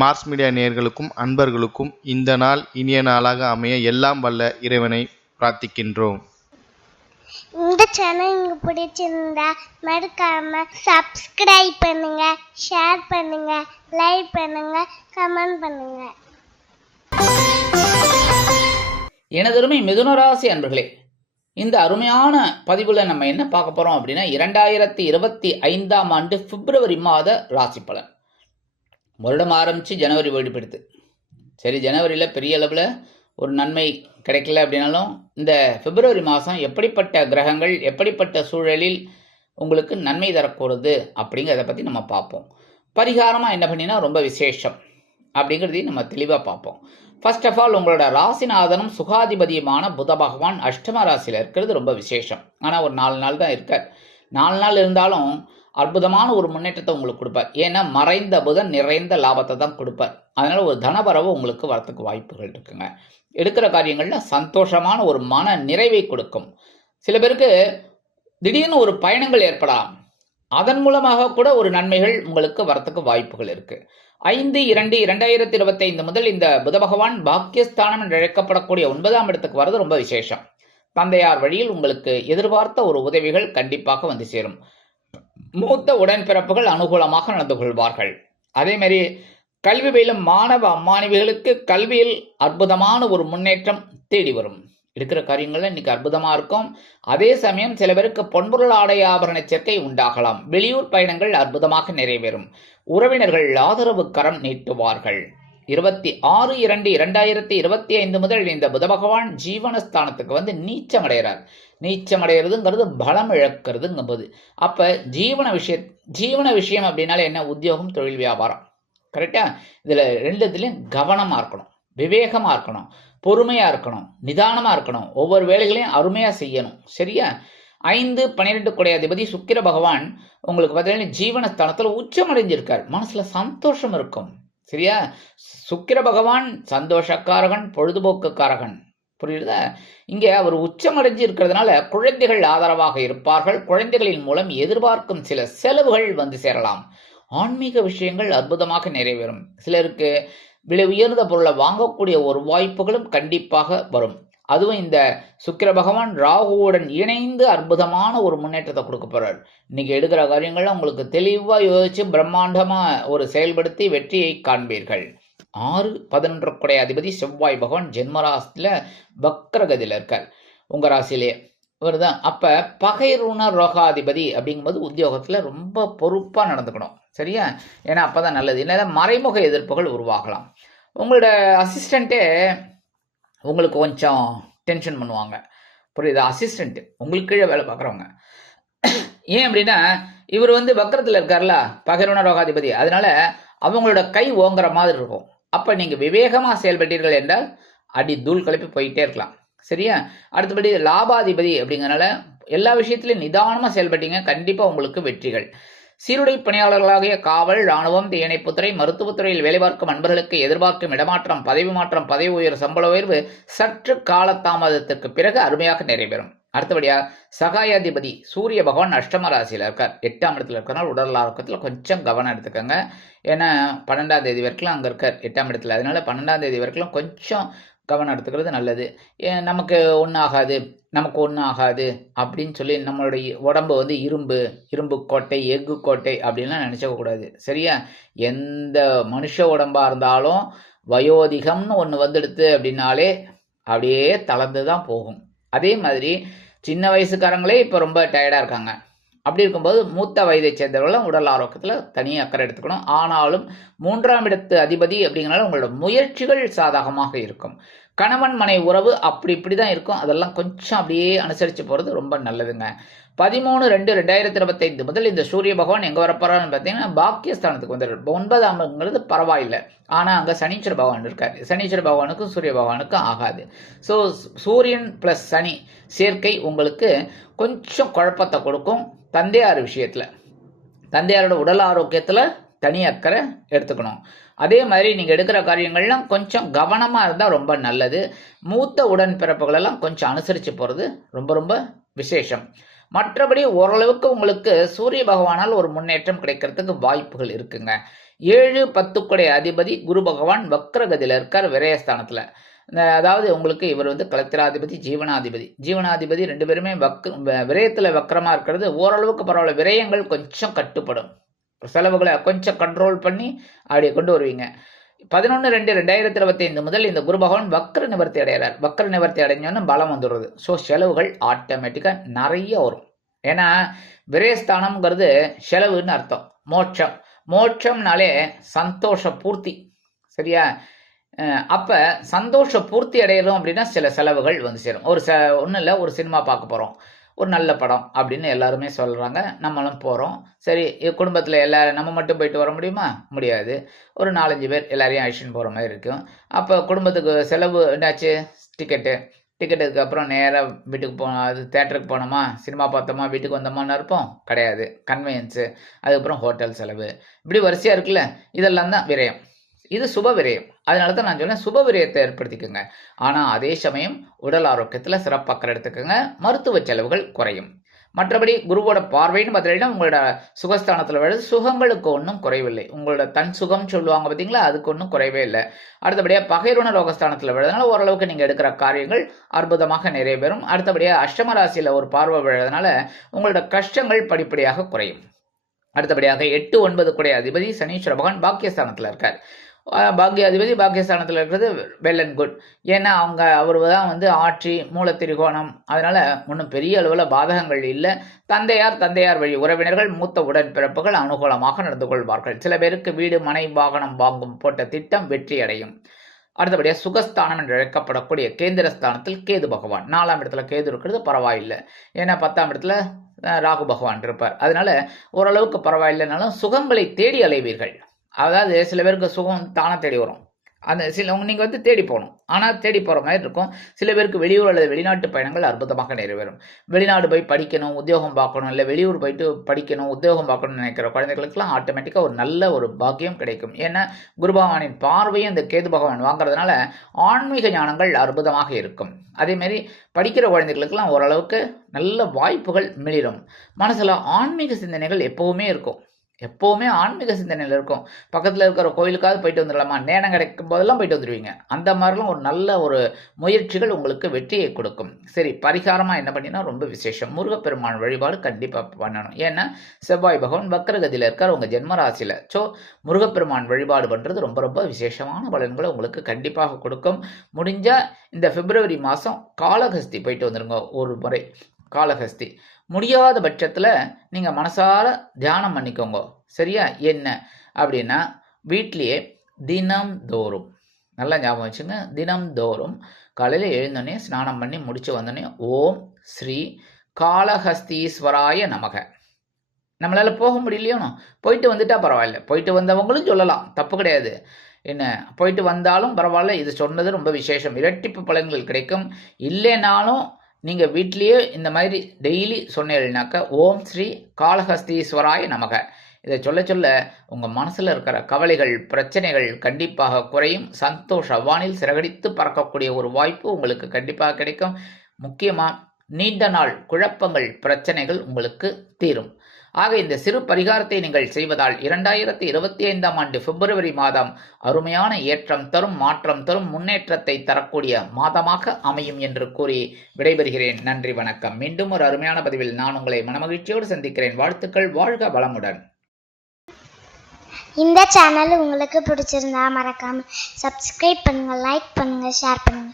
Mars media நேயர்களுக்கும் அன்பர்களுக்கும் இந்த நாள் இனிய நாளாக அமைய எல்லாம் வல்ல இறைவனை பிரார்த்திக்கின்றோம். இந்த சேனல் உங்களுக்கு பிடிச்சிருந்தா மறக்காம சப்ஸ்கிரைப் பண்ணுங்க ஷேர் பண்ணுங்க லைக் பண்ணுங்க கமெண்ட் பண்ணுங்க. எனதருமை மிதுனராசி அன்பர்களே இந்த அருமையான பதிவில் நம்ம என்ன பார்க்க போகிறோம் அப்படின்னா இரண்டாயிரத்தி இருபத்தி ஐந்தாம் ஆண்டு பிப்ரவரி மாத ராசி பலன் வருடம் ஆரம்பித்து ஜனவரி வெளிப்படுத்து சரி ஜனவரியில் பெரிய அளவில் ஒரு நன்மை கிடைக்கல அப்படின்னாலும் இந்த பிப்ரவரி மாதம் எப்படிப்பட்ட கிரகங்கள் எப்படிப்பட்ட சூழலில் உங்களுக்கு நன்மை தரக்கூடாது அப்படிங்கிறத பற்றி நம்ம பார்ப்போம். பரிகாரமாக என்ன பண்ணினா ரொம்ப விசேஷம் அப்படிங்கிறதையும் நம்ம தெளிவாக பார்ப்போம். ஃபர்ஸ்ட் ஆஃப் ஆல் உங்களோட ராசிநாதனும் சுகாதிபதியுமான புத பகவான் அஷ்டம ராசியில் இருக்கிறது ரொம்ப விசேஷம். ஆனால் ஒரு நாலு நாள் தான் இருக்கார். நாலு நாள் இருந்தாலும் அற்புதமான ஒரு முன்னேற்றத்தை உங்களுக்கு கொடுப்பார். ஏன்னா மறைந்த புதன் நிறைந்த லாபத்தை தான் கொடுப்பார். அதனால் ஒரு தனபரவு உங்களுக்கு வரத்துக்கு வாய்ப்புகள் இருக்குங்க. எடுக்கிற காரியங்களில் சந்தோஷமான ஒரு மன நிறைவை கொடுக்கும். சில பேருக்கு திடீர்னு ஒரு பயணங்கள் ஏற்படலாம். அதன் மூலமாக கூட ஒரு நன்மைகள் உங்களுக்கு வரத்துக்கு வாய்ப்புகள் இருக்கு. ஐந்து இரண்டு இரண்டாயிரத்தி இருபத்தைந்து முதல் இந்த புத பகவான் பாக்கியஸ்தானம் என்று அழைக்கப்படக்கூடிய ஒன்பதாம் இடத்துக்கு வர்றது ரொம்ப விசேஷம். தந்தையார் வழியில் உங்களுக்கு எதிர்பார்த்த ஒரு உதவிகள் கண்டிப்பாக வந்து சேரும். மூத்த உடன்பிறப்புகள் அனுகூலமாக நடந்து கொள்வார்கள். அதே மாதிரி கல்வி பயிலும் மாணவ மாணவிகளுக்கு கல்வியில் அற்புதமான ஒரு முன்னேற்றம் தேடி வரும். இருக்கிற காரியங்கள்ல இன்னைக்கு அற்புதமா இருக்கும். அதே சமயம் சில பேருக்கு பொன்பொருள் ஆடை ஆபரண சேர்க்கை உண்டாகலாம். வெளியூர் பயணங்கள் அற்புதமாக நிறைவேறும். உறவினர்கள் ஆதரவு கரம் நீட்டுவார்கள். இருபத்தி ஆறு இரண்டு இரண்டாயிரத்தி இருபத்தி ஐந்து முதல் இந்த புத பகவான் ஜீவனஸ்தானத்துக்கு வந்து நீச்சம் அடைகிறார் நீச்சம் அடைகிறதுங்கிறது பலம் இழக்கிறதுங்கும்போது. அப்போ ஜீவன விஷய ஜீவன விஷயம் அப்படின்னாலே என்ன? உத்தியோகம் தொழில் வியாபாரம். கரெக்டாக இதில் ரெண்டுத்துலேயும் கவனமாக இருக்கணும். விவேகமாக இருக்கணும். பொறுமையாக இருக்கணும். நிதானமாக இருக்கணும். ஒவ்வொரு வேலைகளையும் அருமையாக செய்யணும். சரியா? ஐந்து பன்னிரெண்டு குடையாதிபதி சுக்கிர பகவான் உங்களுக்கு பார்த்தீங்கன்னா ஜீவனஸ்தானத்தில் உச்சம் அடைஞ்சிருக்கார் மனசில் சந்தோஷம் இருக்கும். சரியா? சுக்கிர பகவான் சந்தோஷக்காரகன் பொழுதுபோக்குக்காரகன். புரியுதா? இங்கே அவர் உச்சமடைஞ்சு இருக்கிறதுனால குழந்தைகள் ஆதரவாக இருப்பார்கள். குழந்தைகளின் மூலம் எதிர்பார்க்கும் சில செலவுகள் வந்து சேரலாம். ஆன்மீக விஷயங்கள் அற்புதமாக நிறைவேறும். சிலருக்கு விலை உயர்ந்த பொருளை வாங்கக்கூடிய ஒரு வாய்ப்புகளும் கண்டிப்பாக வரும். அதுவும் இந்த சுக்கிர பகவான் ராகுவுடன் இணைந்து அற்புதமான ஒரு முன்னேற்றத்தை கொடுக்க போகிறார் இன்னைக்கு எடுக்கிற காரியங்களை உங்களுக்கு தெளிவாக யோசிச்சு பிரம்மாண்டமாக ஒரு செயல்படுத்தி வெற்றியை காண்பீர்கள். ஆறு பதினொன்று குடை அதிபதி செவ்வாய் பகவான் ஜென்மராசத்தில் வக்ரகதியில் இருக்கார். உங்க ராசியிலேயே இவர்தான். அப்போ பகைருண ரோகாதிபதி அப்படிங்கும்போது உத்தியோகத்தில் ரொம்ப பொறுப்பாக நடந்துக்கணும். சரியா? ஏன்னா அப்போ தான் நல்லது. இல்லை மறைமுக எதிர்ப்புகள் உருவாகலாம். உங்களோட அசிஸ்டண்ட்டே உங்களுக்கு கொஞ்சம் டென்ஷன் பண்ணுவாங்க. புரியுதா? அசிஸ்டண்ட்டு உங்களுக்கு கீழே வேலை பார்க்குறவங்க. ஏன் அப்படின்னா இவர் வந்து வக்கரத்தில் இருக்கார்ல பகிர்வன ரோகாதிபதி அதனால அவங்களோட கை ஓங்குற மாதிரி இருக்கும். அப்போ நீங்கள் விவேகமாக செயல்பட்டீர்கள் என்றால் அடி தூள் கிளப்பி போயிட்டே இருக்கலாம். சரியா? அடுத்தபடி லாபாதிபதி அப்படிங்கறனால எல்லா விஷயத்திலையும் நிதானமாக செயல்பட்டீங்க கண்டிப்பாக உங்களுக்கு வெற்றிகள். சீருடை பணியாளர்களாகிய காவல் ராணுவம் தீயணைப்புத்துறை மருத்துவத்துறையில் வேலை பார்க்கும் அன்பர்களுக்கு எதிர்பார்க்கும் இடமாற்றம் பதவி மாற்றம் பதவி உயர் சம்பள உயர்வு சற்று காலதாமதத்திற்கு பிறகு அருமையாக நிறைவேறும். அடுத்தபடியா சகாயாதிபதி சூரிய பகவான் அஷ்டம ராசியில் இருக்கார். எட்டாம் இடத்துல இருக்கிறனால உடல் ஆரோக்கியத்தில் கொஞ்சம் கவனம் எடுத்துக்கோங்க. ஏன்னா பன்னெண்டாம் தேதி வரைக்கும் அங்கே இருக்கார். எட்டாம் இடத்துல. அதனால பன்னெண்டாம் தேதி வரைக்கும் கொஞ்சம் கவனம் எடுத்துக்கிறது நல்லது. நமக்கு ஒன்றும் ஆகாது நமக்கு ஒன்றும் ஆகாது அப்படின்னு சொல்லி நம்மளுடைய உடம்பு வந்து இரும்பு இரும்பு கோட்டை எஃகு கோட்டை அப்படின்லாம் நினச்சக்கூடாது சரியா? எந்த மனுஷ உடம்பாக இருந்தாலும் வயோதிகம்னு ஒன்று வந்துடுது அப்படின்னாலே அப்படியே தளர்ந்து தான் போகும். அதே மாதிரி சின்ன வயசுக்காரங்களே இப்போ ரொம்ப டயர்டாக இருக்காங்க. அப்படி இருக்கும்போது மூத்த வயதை சேர்ந்தவர்களும் உடல் ஆரோக்கியத்தில் தனியாக அக்கறை எடுத்துக்கணும். ஆனாலும் மூன்றாம் இடத்து அதிபதி அப்படிங்கிறனால உங்களோட முயற்சிகள் சாதகமாக இருக்கும். கணவன் மனை உறவு அப்படி இப்படி தான் இருக்கும். அதெல்லாம் கொஞ்சம் அப்படியே அனுசரித்து போகிறது ரொம்ப நல்லதுங்க. பதிமூணு ரெண்டு ரெண்டாயிரத்தி இருபத்தைந்து முதல் இந்த சூரிய பகவான் எங்கே வரப்போறான்னு பார்த்தீங்கன்னா பாக்கியஸ்தானத்துக்கு வந்துடுறார் ஒன்பதாம்ங்கிறது பரவாயில்லை. ஆனால் அங்கே சனீஸ்வர பகவான் இருக்கார். சனீஸ்வர பகவானுக்கும் சூரிய பகவானுக்கும் ஆகாது. ஸோ சூரியன் ப்ளஸ் சனி சேர்க்கை உங்களுக்கு கொஞ்சம் குழப்பத்தை கொடுக்கும் தந்தையார் விஷயத்தில். தந்தையாரோட உடல் ஆரோக்கியத்தில் தனி அக்கறை எடுத்துக்கணும். அதே மாதிரி நீங்கள் எடுக்கிற காரியங்கள்லாம் கொஞ்சம் கவனமாக இருந்தால் ரொம்ப நல்லது. மூத்த உடன்பிறப்புகளெல்லாம் கொஞ்சம் அனுசரித்து போகிறது ரொம்ப ரொம்ப விசேஷம். மற்றபடி ஓரளவுக்கு உங்களுக்கு சூரிய பகவானால் ஒரு முன்னேற்றம் கிடைக்கிறதுக்கு வாய்ப்புகள் இருக்குங்க. ஏழு பத்துக்குடைய அதிபதி குரு பகவான் வக்ரகதியில் இருக்கார் விரயஸ்தானத்தில். இந்த- அதாவது உங்களுக்கு இவர் வந்து கலத்திராதிபதி ஜீவனாதிபதி. ஜீவனாதிபதி ரெண்டு பேருமே வக் விரயத்தில் வக்கரமாக இருக்கிறது. ஓரளவுக்கு பரவாயில்ல விரயங்கள் கொஞ்சம் கட்டுப்படும். செலவுகளை கொஞ்சம் கண்ட்ரோல் பண்ணி அப்படியே கொண்டு வருவீங்க. பதினொன்று ரெண்டு ரெண்டாயிரத்தி இருபத்தி ஐந்து முதல் இந்த குரு பகவான் வக்ர நிவர்த்தி அடைகிறார். வக்ர நிவர்த்தி அடைஞ்சோன்னு பலம் வந்துடுறது. ஸோ செலவுகள் ஆட்டோமேட்டிக்காக நிறைய வரும். ஏன்னா விரயஸ்தானம்ங்கிறது செலவுன்னு அர்த்தம். மோட்சம். மோட்சம்னாலே சந்தோஷ பூர்த்தி. சரியா? அப்போ சந்தோஷ பூர்த்தி அடையணும் அப்படின்னா சில செலவுகள் வந்து சேரும். ஒரு ச ஒன்றும் இல்லை ஒரு சினிமா பார்க்க போகிறோம் ஒரு நல்ல படம் அப்படின்னு எல்லாருமே சொல்கிறாங்க நம்மளும் போகிறோம் சரி குடும்பத்தில் எல்லோரும் நம்ம மட்டும் போயிட்டு வர முடியுமா? முடியாது. ஒரு நாலஞ்சு பேர் எல்லாரையும் அழிச்சுன்னு போகிற மாதிரி இருக்கும். அப்போ குடும்பத்துக்கு செலவு என்னாச்சு? டிக்கெட்டு டிக்கெட்டுக்கு அப்புறம் நேராக வீட்டுக்கு போனோம் அது தேட்டருக்கு போனோமா? சினிமா பார்த்தோமா? வீட்டுக்கு வந்தோமான்னு இருப்போம். கிடையாது. கன்வீனியன்ஸு அதுக்கப்புறம் ஹோட்டல் செலவு. இப்படி வரிசையாக இருக்குல்ல? இதெல்லாம் தான் விரயம். இது சுப விரயம். அதனால தான் நான் சொன்னேன் சுப விரயத்தை ஏற்படுத்திக்கோங்க. ஆனால் அதே சமயம் உடல் ஆரோக்கியத்தில் சிறப்பாக்கிற எடுத்துக்கோங்க. மருத்துவ செலவுகள் குறையும். மற்றபடி குருவோட பார்வைன்னு பார்த்தீங்கன்னா உங்களோட சுகஸ்தானத்தில் விழுது சுகங்களுக்கு ஒன்றும் குறைவில்லை. உங்களோட தன் சுகம் சொல்லுவாங்க பார்த்தீங்களா அதுக்கு ஒன்றும் குறைவே இல்லை. அடுத்தபடியாக பகைருண ரோகஸ்தானத்தில் விழுறதுனால ஓரளவுக்கு நீங்கள் எடுக்கிற காரியங்கள் அற்புதமாக நிறைவேறும். அடுத்தபடியாக அஷ்டம ராசியில் ஒரு பார்வை விழுறதுனால உங்களோட கஷ்டங்கள் படிப்படியாக குறையும். அடுத்தபடியாக எட்டு ஒன்பது கூடிய அதிபதி சனீஸ்வர பகவான் பாக்கியஸ்தானத்தில் இருக்கார். பாக்யாதிபதி பாக்யஸ்தானத்தில் அதிபதி இருக்கிறது வெல் அண்ட் குட். ஏன்னா அவங்க அவர் தான் வந்து ஆட்சி மூலத்திரிகோணம் அதனால் ஒன்றும் பெரிய அளவில் பாதகங்கள் இல்லை. தந்தையார் தந்தையார் வழி உறவினர்கள் மூத்த உடன்பிறப்புகள் அனுகூலமாக நடந்து கொள்வார்கள். சில பேருக்கு வீடு மனை வாகனம் வாங்கும் போட்ட திட்டம் வெற்றி அடையும். அடுத்தபடியாக சுகஸ்தானம் என்று அழைக்கப்படக்கூடிய கேந்திரஸ்தானத்தில் கேது பகவான். நாலாம் இடத்துல கேது இருக்கிறது பரவாயில்லை. ஏன்னா பத்தாம் இடத்துல ராகு பகவான் இருப்பார். அதனால ஓரளவுக்கு பரவாயில்லைனாலும் சுகங்களை தேடி அலைவீர்கள். அதாவது சில பேருக்கு சுகம் தானே தேடி வரும். அந்த சில நீங்கள் வந்து தேடி போகணும். ஆனால் தேடி போகிற மாதிரி இருக்கும். சில பேருக்கு வெளியூர் அல்லது வெளிநாட்டு பயணங்கள் அற்புதமாக நிறைவேறும். வெளிநாடு போய் படிக்கணும் உத்தியோகம் பார்க்கணும் இல்லை வெளியூர் போயிட்டு படிக்கணும் உத்தியோகம் பார்க்கணும்னு நினைக்கிற குழந்தைகளுக்கெல்லாம் ஆட்டோமேட்டிக்காக ஒரு நல்ல ஒரு பாக்கியம் கிடைக்கும். ஏன்னா குரு பகவானின் பார்வையும் இந்த கேது பகவான் வாங்குறதுனால ஆன்மீக ஞானங்கள் அற்புதமாக இருக்கும். அதேமாரி படிக்கிற குழந்தைகளுக்கெல்லாம் ஓரளவுக்கு நல்ல வாய்ப்புகள் மிளிரும். மனசில் ஆன்மீக சிந்தனைகள் எப்போவுமே இருக்கும். எப்போவுமே ஆன்மீக சிந்தனையில் இருக்கும். பக்கத்தில் இருக்கிற கோயிலுக்காவது போயிட்டு வந்துடலாமா நேரம் கிடைக்கும் போதெல்லாம் போயிட்டு வந்துடுவீங்க அந்த மாதிரிலாம் ஒரு நல்ல ஒரு முயற்சிகள் உங்களுக்கு வெற்றியை கொடுக்கும். சரி பரிகாரமாக என்ன பண்ணினா ரொம்ப விசேஷம். முருகப்பெருமான் வழிபாடு கண்டிப்பாக பண்ணணும். ஏன்னா செவ்வாய் பகவான் வக்கரகதியில் இருக்கார் உங்கள் ஜென்மராசியில். ஸோ முருகப்பெருமான் வழிபாடு பண்ணுறது ரொம்ப ரொம்ப விசேஷமான பலன்களை உங்களுக்கு கண்டிப்பாக கொடுக்கும். முடிஞ்சால் இந்த பிப்ரவரி மாதம் காளஹஸ்தி போயிட்டு வந்துடுங்க ஒரு முறை. காளஹஸ்தி முடியாத பட்சத்தில் நீங்கள் மனசார தியானம் பண்ணிக்கோங்க. சரியா? என்ன? அப்படின்னா வீட்லேயே தினம்தோறும் நல்லா ஞாபகம் வச்சுங்க தினம்தோறும் காலையில் எழுந்தோடனே ஸ்நானம் பண்ணி முடிச்சு வந்தோடனே ஓம் ஸ்ரீ காளஹஸ்தீஸ்வராய நமக. நம்மளால் போக முடியலையோனோ போயிட்டு வந்துட்டா பரவாயில்ல. போயிட்டு வந்தவங்களும் சொல்லலாம். தப்பு கிடையாது. என்ன? போயிட்டு வந்தாலும் பரவாயில்ல. இது சொன்னது ரொம்ப விசேஷம். இரட்டிப்பு பலன்கள் கிடைக்கும். இல்லைனாலும் நீங்கள் வீட்லேயே இந்த மாதிரி டெய்லி சொன்னீங்கன்னாக்கா ஓம் ஸ்ரீ காளஹஸ்தீஸ்வராய நமக. இதை சொல்ல சொல்ல உங்கள் மனசில் இருக்கிற கவலைகள் பிரச்சனைகள் கண்டிப்பாக குறையும். சந்தோஷ வானில் சிறகடித்து பறக்கக்கூடிய ஒரு வாய்ப்பு உங்களுக்கு கண்டிப்பாக கிடைக்கும். முக்கியமாக நீண்ட நாள் குழப்பங்கள் பிரச்சனைகள் உங்களுக்கு தீரும். ஆக இந்த சிறு பரிகாரத்தை நீங்கள் செய்வதால் இரண்டாயிரத்தி இருபத்தி ஐந்தாம் ஆண்டு பிப்ரவரி மாதம் அருமையான ஏற்றம் தரும் மாற்றம் தரும் முன்னேற்றத்தை தரக்கூடிய மாதமாக அமையும் என்று கூறி விடைபெறுகிறேன். நன்றி வணக்கம். மீண்டும் ஒரு அருமையான பதிவில் நான் உங்களை மனமகிழ்ச்சியோடு சந்திக்கிறேன். வாழ்த்துக்கள் வாழ்க வளமுடன். இந்த சேனல் உங்களுக்கு பிடிச்சிருந்தா மறக்காம சப்ஸ்கிரைப் பண்ணுங்க லைக் பண்ணுங்க ஷேர் பண்ணுங்க.